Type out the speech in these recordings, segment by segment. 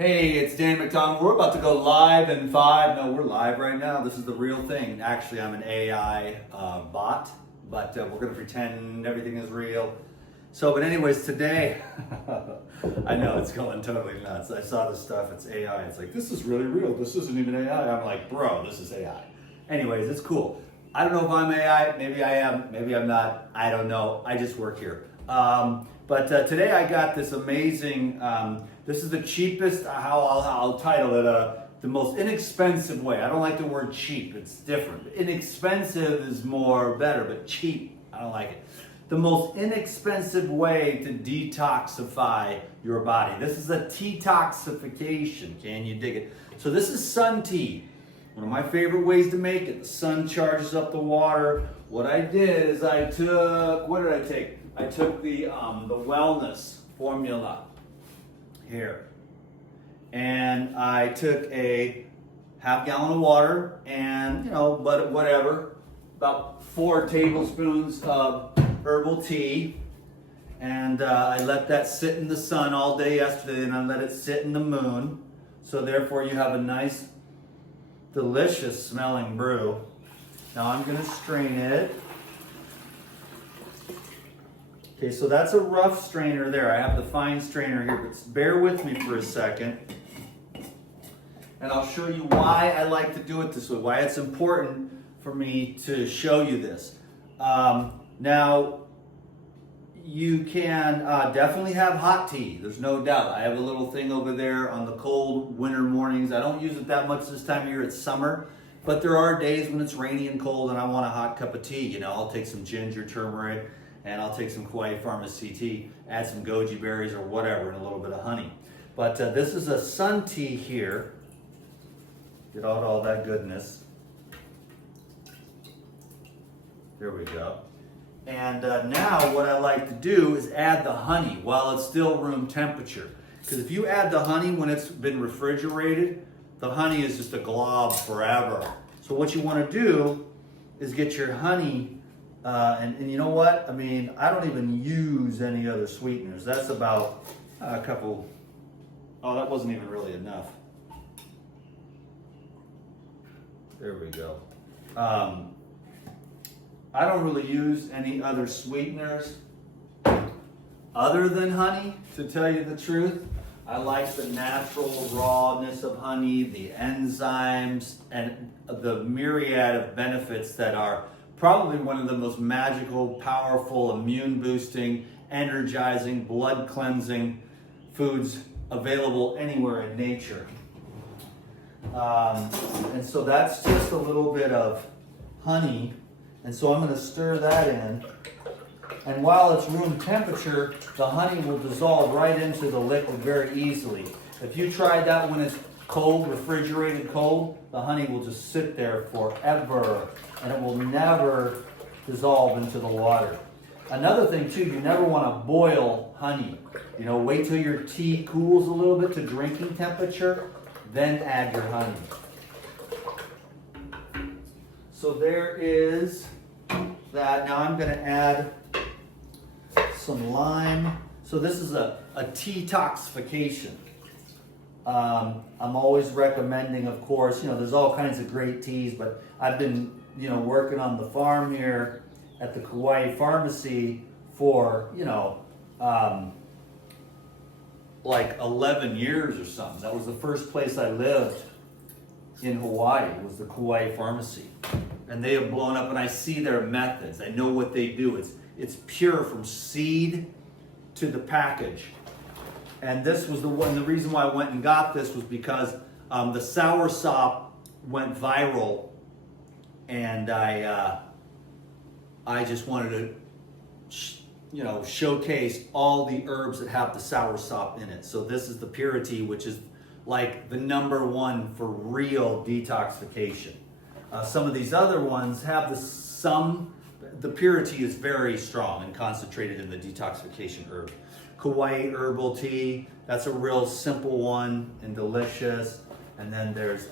Hey, it's Dan McDonald. We're about to go live in 5. No, we're live right now. This is the real thing. Actually, I'm an AI bot, but we're going to pretend everything is real. But anyways, today, I know it's going totally nuts. I saw this stuff. It's AI. It's like, this is really real. This isn't even AI. I'm like, bro, this is AI. Anyways, it's cool. I don't know if I'm AI. Maybe I am. Maybe I'm not. I don't know. I just work here. But today I got this amazing, this is the cheapest, I'll title it, the most inexpensive way. I don't like the word cheap, it's different. Inexpensive is more better, but cheap, I don't like it. The most inexpensive way to detoxify your body. This is a Teatoxification, can you dig it? So this is sun tea. One of my favorite ways to make it. The sun charges up the water. What I did is I took, what did I take? I took the wellness formula here, and I took a half gallon of water, and but whatever, about 4 tablespoons of herbal tea, and I let that sit in the sun all day yesterday, and I let it sit in the moon. So therefore, you have a nice, delicious smelling brew. Now I'm going to strain it. Okay, so that's a rough strainer there. I have the fine strainer here, but bear with me for a second. And I'll show you why I like to do it this way, why it's important for me to show you this. Now, you can definitely have hot tea, there's no doubt. I have a little thing over there on the cold winter mornings. I don't use it that much this time of year, it's summer. But there are days when it's rainy and cold and I want a hot cup of tea. I'll take some ginger, turmeric, and I'll take some Kauai pharmacy tea, add some goji berries or whatever, and a little bit of honey. But this is a sun tea here. Get out all that goodness. There we go. And now what I like to do is add the honey while it's still room temperature. Because if you add the honey when it's been refrigerated, the honey is just a glob forever. So what you want to do is get your honey, and you know what? I mean, I don't even use any other sweeteners. That's about a couple, oh, that wasn't even really enough. There we go. I don't really use any other sweeteners other than honey, to tell you the truth. I like the natural rawness of honey, the enzymes, and the myriad of benefits that are probably one of the most magical, powerful, immune boosting, energizing, blood cleansing foods available anywhere in nature. And so that's just a little bit of honey. And so I'm going to stir that in. And while it's room temperature, the honey will dissolve right into the liquid very easily. If you tried that when it's cold, refrigerated cold, the honey will just sit there forever and it will never dissolve into the water. Another thing too, you never want to boil honey. Wait till your tea cools a little bit to drinking temperature, then add your honey. So there is that. Now I'm going to add some lime. So this is a Teatoxification. I'm always recommending, of course, there's all kinds of great teas, but I've been, working on the farm here at the Kauai pharmacy for, like 11 years or something. That was the first place I lived in Hawaii, was the Kauai pharmacy. And they have blown up, and I see their methods. I know what they do. It's pure from seed to the package. And this was the reason why I went and got this was because the soursop went viral, and I just wanted to showcase all the herbs that have the soursop in it. So this is the Purity, which is like the #1 for real detoxification. Some of these other ones have the Purity is very strong and concentrated in the detoxification herb. Kauai herbal tea, that's a real simple one and delicious. And then there's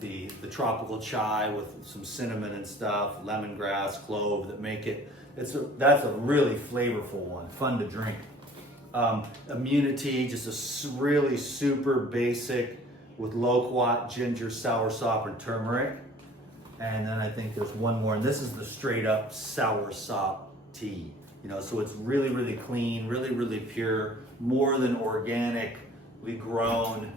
the tropical chai with some cinnamon and stuff, lemongrass, clove that make it. That's a really flavorful one, fun to drink. immunity, just really super basic with loquat, ginger, soursop, and turmeric. And then I think there's one more, and this is the straight up soursop tea. So it's really, really clean, really, really pure, more than organically grown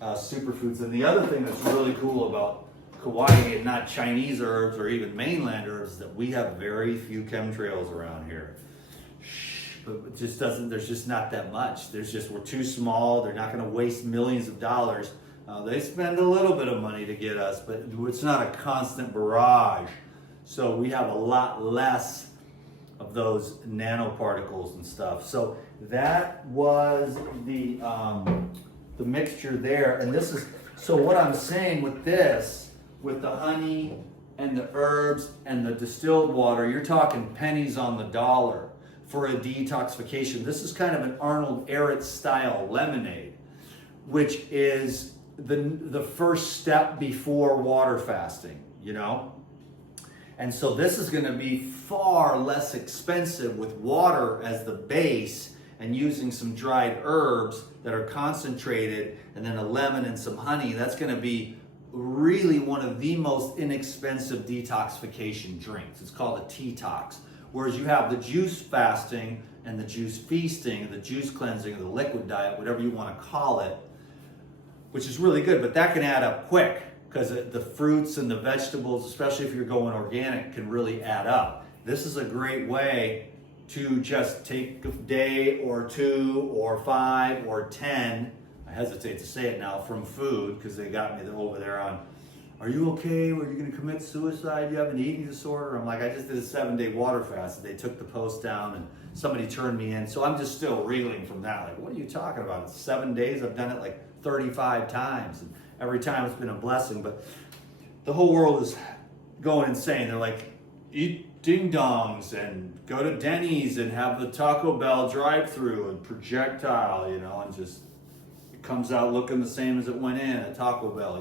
superfoods. And the other thing that's really cool about Kauai and not Chinese herbs or even mainland herbs is that we have very few chemtrails around here. But it just doesn't, there's just not that much. We're too small. They're not going to waste millions of dollars. They spend a little bit of money to get us, but it's not a constant barrage. So we have a lot less of those nanoparticles and stuff. So that was the mixture there. And this is, so what I'm saying with this, with the honey and the herbs and the distilled water, you're talking pennies on the dollar for a detoxification. This is kind of an Arnold Ehret style lemonade, which is the first step before water fasting, And so this is going to be far less expensive with water as the base and using some dried herbs that are concentrated and then a lemon and some honey. That's going to be really one of the most inexpensive detoxification drinks. It's called a Teatox. Whereas you have the juice fasting and the juice feasting, the juice cleansing, or the liquid diet, whatever you want to call it, which is really good, but that can add up quick because the fruits and the vegetables, especially if you're going organic, can really add up. This is a great way to just take a day or 2 or 5 or 10, I hesitate to say it now, from food, because they got me over there on, are you okay? Are you going to commit suicide? You have an eating disorder? I'm like, I just did a 7-day water fast. They took the post down and somebody turned me in. So I'm just still reeling from that. Like, what are you talking about? It's 7 days. I've done it like 35 times. And every time it's been a blessing. But the whole world is going insane. They're like, eat ding dongs and go to Denny's and have the Taco Bell drive-through and projectile, and just it comes out looking the same as it went in at Taco Bell,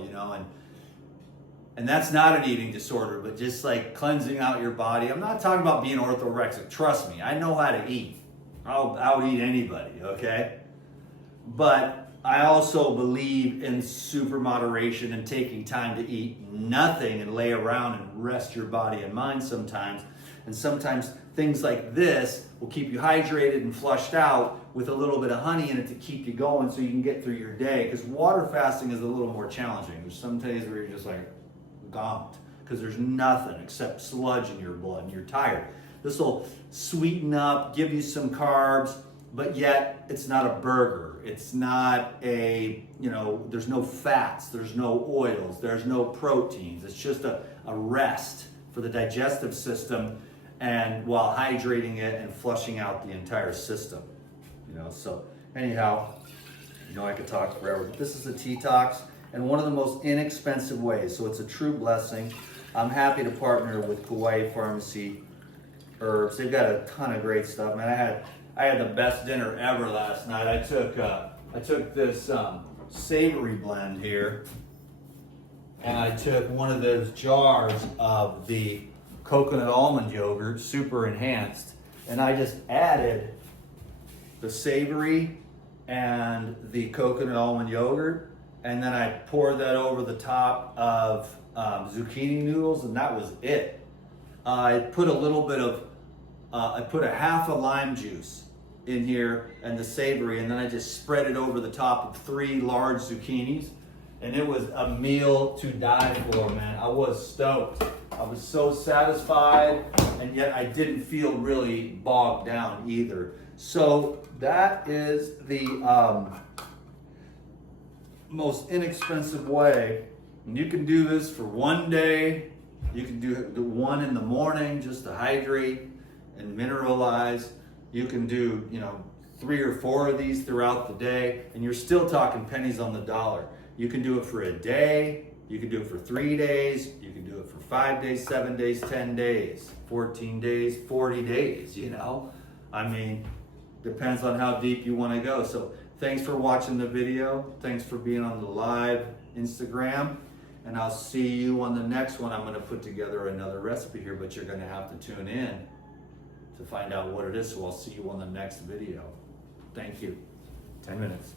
and that's not an eating disorder, but just like cleansing out your body. I'm not talking about being orthorexic. Trust me, I know how to eat. I'll eat anybody, okay? But I also believe in super moderation and taking time to eat nothing and lay around and rest your body and mind sometimes. And sometimes things like this will keep you hydrated and flushed out with a little bit of honey in it to keep you going so you can get through your day. Because water fasting is a little more challenging. There's some days where you're just like gomped because there's nothing except sludge in your blood and you're tired. This will sweeten up, give you some carbs, but yet it's not a burger. It's not a, there's no fats, there's no oils, there's no proteins. It's just a rest for the digestive system and while hydrating it and flushing out the entire system. So anyhow, I could talk forever, but this is a Teatox and one of the most inexpensive ways. So it's a true blessing. I'm happy to partner with Kauai Pharmacy Herbs. They've got a ton of great stuff. Man, I had the best dinner ever last night. I took this savory blend here, and I took one of those jars of the coconut almond yogurt, super enhanced, and I just added the savory and the coconut almond yogurt, and then I poured that over the top of zucchini noodles, and that was it. I put a little bit of, I put a half a lime juice in here and the savory, and then I just spread it over the top of 3 large zucchinis, and it was a meal to die for, man. I was stoked. I was so satisfied, and yet I didn't feel really bogged down either. So that is the most inexpensive way. And you can do this for one day. You can do one in the morning just to hydrate and mineralize. You can do, 3 or 4 of these throughout the day, and you're still talking pennies on the dollar. You can do it for a day. You can do it for 3 days. You can do it for 5 days, 7 days, 10 days, 14 days, 40 days, depends on how deep you want to go. So thanks for watching the video. Thanks for being on the live Instagram. And I'll see you on the next one. I'm going to put together another recipe here, but you're going to have to tune in to find out what it is. So I'll see you on the next video. Thank you. 10 minutes.